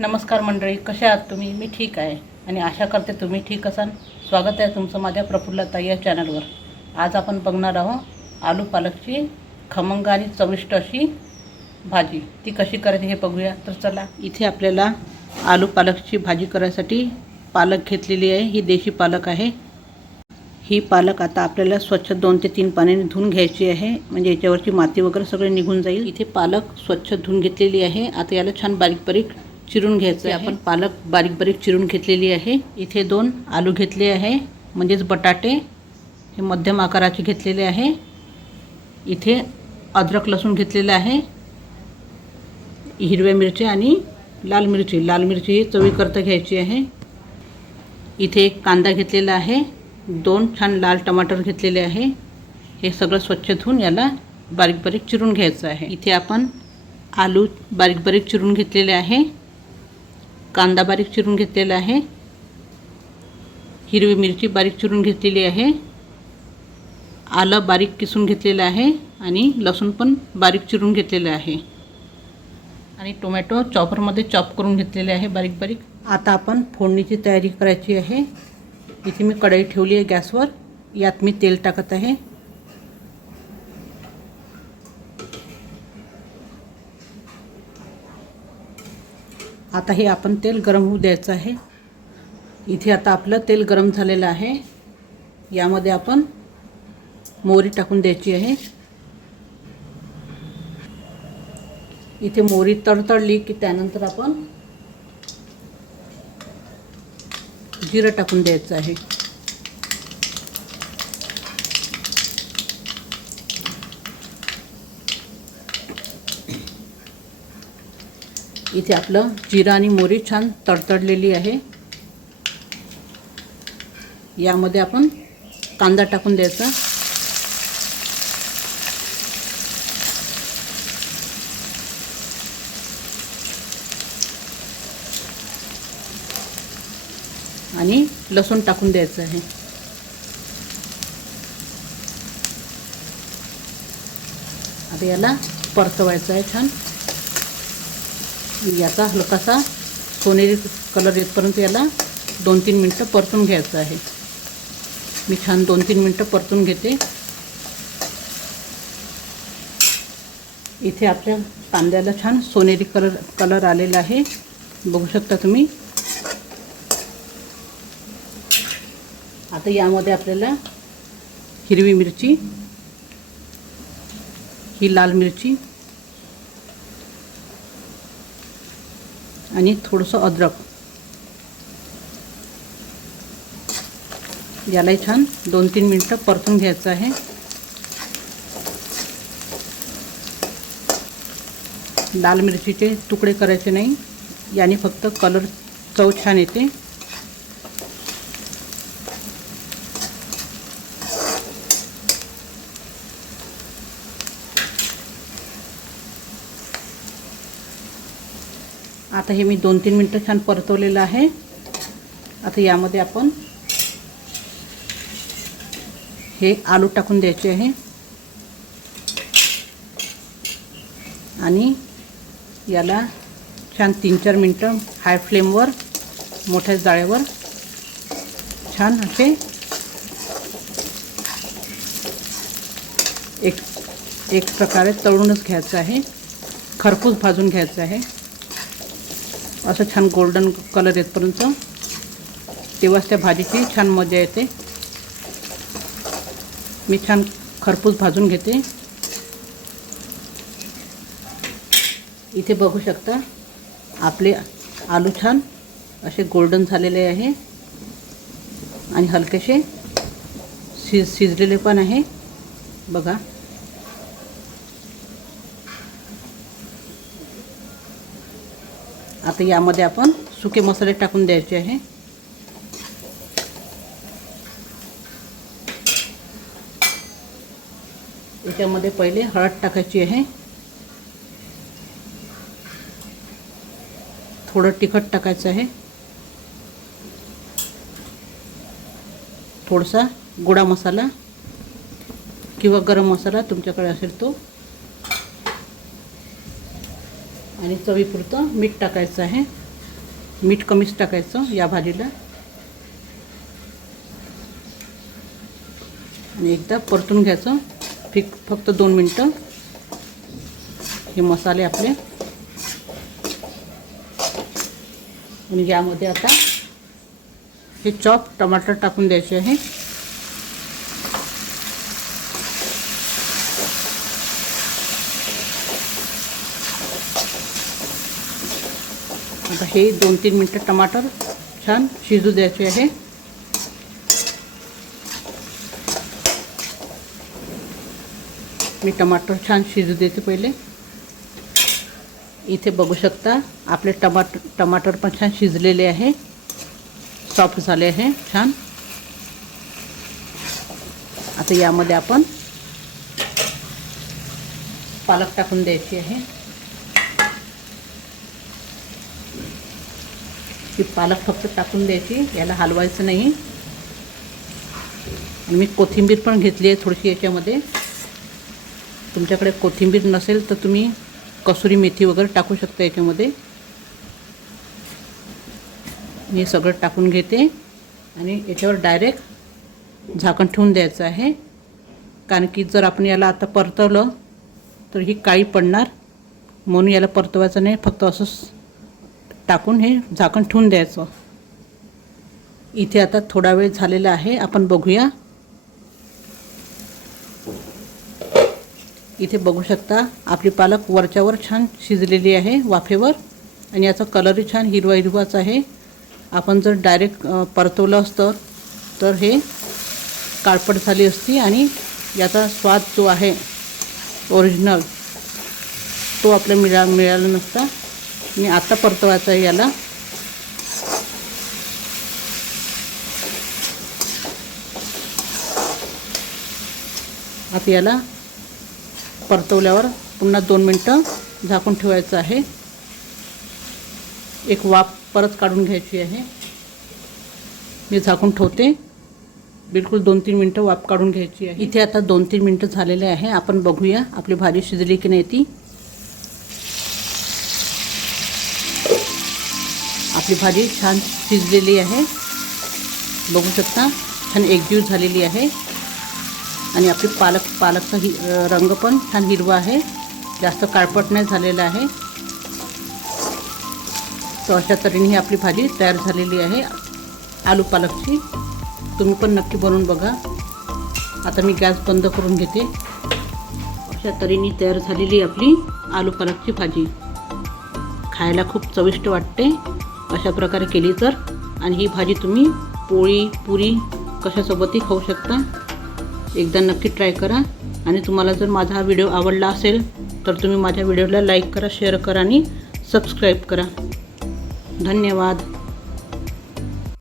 नमस्कार मंडळी कसे आहात तुम्ही? मी ठीक आहे आणि आशा करते तुम्ही ठीक असाल. स्वागत आहे तुमचं माझ्या प्रफुल्लता या चॅनलवर. आज आपण बघणार आहोत आलू पालकची खमंग आणि चविष्ट अशी भाजी. ती कशी करायची हे बघूया. तर चला इथे आपल्याला आलू पालकची भाजी करायसाठी पालक घेतलेली आहे. ही देशी पालक आहे. ही पालक आता आपल्याला स्वच्छ दोन ते तीन पाण्याने धुवून घ्यायची आहे. म्हणजे याच्यावरची माती वगैरे सगळे निघून जाईल. इथे पालक स्वच्छ धुवून घेतलेली आहे. आता याला छान बारीक बारीक चिरून घ्यायचं आहे. आपण पालक बारीक बारीक चिरून घेतलेली आहे. इथे दोन आलू घेतले आहे. म्हणजेच बटाटे हे मध्यम आकाराचे घेतलेले आहे. इथे अद्रक लसूण घेतलेलं आहे. हिरव्या मिरची आणि लाल मिरची. लाल मिरची ही चवीकरता घ्यायची आहे. इथे एक कांदा घेतलेला आहे. दोन छान लाल टमाटर घेतलेले आहे. हे सगळं स्वच्छ धुवून याला बारीक बारीक चिरून घ्यायचं आहे. इथे आपण आलू बारीक बारीक चिरून घेतलेले आहे. कांदा बारीक चिरून घेतलेला आहे. हिरवी मिरची बारीक चिरून घेतलेली आहे. आलं बारीक किसून घेतलेलं आहे आणि लसूण पण बारीक चिरून घेतलेलं आहे. आणि टोमॅटो चॉपरमध्ये चॉप करून घेतलेले आहे बारीक बारीक. आता आपण फोडणीची तयारी करायची आहे. इथे मी कढई ठेवली आहे गॅसवर. यात मी तेल टाकत आहे. आता हे आपण तेल गरम होऊ द्यायचं आहे. इथे आता आपलं तेल गरम झालेलं आहे. यामध्ये आपण मोहरी टाकून द्यायची आहे. इथे मोहरी तडतडली की त्यानंतर आपण जिरं टाकून द्यायचं आहे. इथे आपलं जिरा आणि मोहरी छान तडतडलेली आहे. यामध्ये आपण कांदा टाकून द्यायचा. आणि लसूण टाकून द्यायचं आहे. आता याला परतवायचं आहे छान. याचा हलकासा सोनेरी कलर येतपर्यंत याला दोन तीन मिनटं परतून घ्यायचं आहे. मी छान दोन तीन मिनटं परतून घेते. इथे आपल्या कांद्याला छान सोनेरी कलर कलर आलेला आहे. बघू शकता तुम्ही. आता यामध्ये आपल्याला हिरवी मिरची ही लाल मिरची आणि थोडंसं अद्रक. यालाही छान दोन तीन मिनटं परतून घ्यायचं आहे. लाल मिरचीचे तुकडे करायचे नाही. याने फक्त कलर चव छान येते. आता हे मी दोन तीन मिनटं छान परतवलेलं आहे. आता यामध्ये आपण हे आलू टाकून द्यायचे आहे. आणि याला छान तीन चार मिनटं हाय फ्लेमवर मोठ्या जाळ्यावर छान असे एक एक प्रकारे तळूनच घ्यायचं आहे. खरपूस भाजून घ्यायचं आहे. असं छान गोल्डन कलर येतपर्यंत तेव्हाच त्या भाजीची छान मजा येते. मी छान खरपूस भाजून घेते. इथे बघू शकता आपले आलू छान असे गोल्डन झालेले आहे. आणि हलकेसे शिज शिजलेले पण आहे. बघा. आता यामध्ये आपण सुके मसाले टाकून द्यायचे आहे. याच्यामध्ये पहिले हळद टाकायची आहे. थोडं तिखट टाकायचं आहे. थोडासा गोडा मसाला किंवा गरम मसाला तुमच्याकडे असेल तो आणि चवीपुरतं मीठ टाकायचं आहे. मीठ कमीच टाकायचं या भाजीला. आणि एकदा परतून घ्यायचं. फिक फक्त दोन मिनटं. हे मसाले आपले. आणि यामध्ये आता हे चॉप टमाटर टाकून द्यायचे आहे. आता हे दोन तीन मिनटं टमाटर छान शिजू द्यायचे आहे. मी टमाटर छान शिजू देते पहिले. इथे बघू शकता आपले टमाटर टमाटर पण छान शिजलेले आहे. सॉफ्ट झाले आहे छान. आता यामध्ये आपण पालक टाकून द्यायची आहे. ही पालक फक्त टाकून द्यायची याला हलवायचं नाही. आणि मी कोथिंबीर पण घेतली आहे थोडीशी याच्यामध्ये. तुमच्याकडे कोथिंबीर नसेल तर तुम्ही कसुरी मेथी वगैरे टाकू शकता याच्यामध्ये. मी सगळं टाकून घेते. आणि याच्यावर डायरेक्ट झाकण ठेवून द्यायचं आहे. कारण की जर आपण याला आता परतवलं तर ही काळी पडणार. म्हणून याला परतवायचं नाही. फक्त असंच टाकून हे झाकण ठेवून द्यायचं. इथे आता थोडा वेळ झालेला आहे आपण बघूया. इथे बघू शकता आपली पालक वरच्यावर छान शिजलेली आहे वाफेवर आणि याचा कलरही छान हिरवा हिरवाच आहे. आपण जर डायरेक्ट परतवलं असतं तर हे काळपट झाली असती आणि याचा स्वाद जो आहे ओरिजिनल तो आपल्याला मिळा मिळाला नसता. मी आता परतवायचं आहे याला. आता याला परतवल्यावर पुन्हा दोन मिनटं झाकून ठेवायचं आहे. एक वाफ परत काढून घ्यायची आहे. मी झाकून ठेवते. बिलकुल दोन तीन मिनटं वाफ काढून घ्यायची आहे. इथे आता दोन तीन मिनटं झालेले आहे. आपण बघूया आपली भाजी शिजली की नाही ती. आपली भाजी छान शिजलेली आहे. बघू शकता छान एकजीव झालेली आहे. आणि आपली पालक पालकचा हि रंग पण छान हिरवा आहे. जास्त काळपट नाही झालेला आहे. तर अशा तऱ्हेने ही आपली भाजी तयार झालेली आहे. आलू पालकची. तुम्ही पण नक्की बनवून बघा. आता मी गॅस बंद करून घेते. अशा तऱ्हेने तयार झालेली आपली आलू पालकची भाजी. खायला खूप चविष्ट वाटते. अशा प्रकारे केली तर. आणि ही भाजी तुम्ही पोळी पुरी कशासोबतही खाऊ शकता. एकदा नक्की ट्राय करा. आणि तुम्हाला जर माझा हा व्हिडिओ आवडला असेल तर तुम्ही माझ्या व्हिडिओला लाईक करा शेअर करा आणि सबस्क्राईब करा. धन्यवाद.